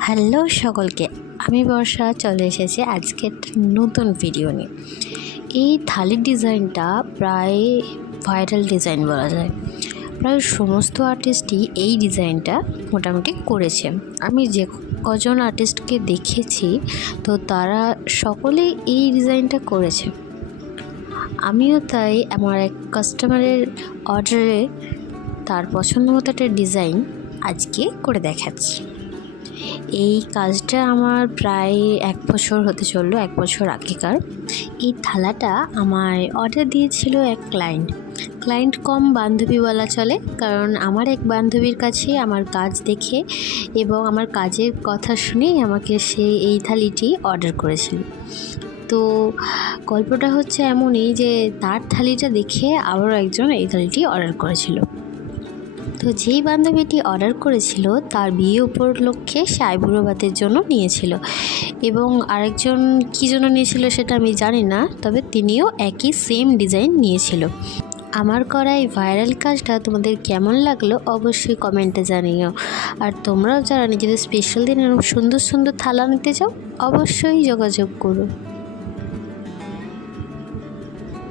Hello সকলকে, আমি বর্ষা চলে এসেছি আজকে নতুন ভিডিও নিয়ে। এই থালির ডিজাইনটা প্রায় ভাইরাল ডিজাইন বলা যায়। প্রায় সমস্ত আর্টিস্টই এই ডিজাইনটা মোটামুটি করেছে। আমি যে কজন আর্টিস্টকে দেখেছি তো তারা সকলেই এই ডিজাইনটা করেছে। আমিও তাই আমার এক কাস্টমারের অর্ডারে তার পছন্দ মতো একটা ডিজাইন আজকে করে দেখাচ্ছি। এই কাজটা আমার প্রায় 1 বছর হতে চললো, 1 বছর আগেকার। এই থালাটা আমার অর্ডার দিয়েছিল এক ক্লায়েন্ট কম বান্ধবী বলা চলে, কারণ আমার এক বান্ধবীর কাছে আমার কাজ দেখে এবং আমার কাজের কথা শুনেই আমাকে সে এই থালিটি অর্ডার করেছিল। তো গল্পটা হচ্ছে এমনই যে তার থালিটা দেখে আবারও একজন এই থালিটি অর্ডার করেছিল। তো যেই বান্ধবীটি অর্ডার করেছিল তার বিয়ে উপলক্ষে সে আইবুড়ো ভাতের জন্য নিয়েছিল, এবং আরেকজন কী জন্য নিয়েছিল সেটা আমি জানি না, তবে তিনিও একই সেম ডিজাইন নিয়েছিল। আমার করা এই ভাইরাল কাজটা তোমাদের কেমন লাগলো অবশ্যই কমেন্টে জানিও। আর তোমরাও যারা নিজেদের স্পেশাল দিনে সুন্দর সুন্দর থালা নিতে চাও অবশ্যই যোগাযোগ করো।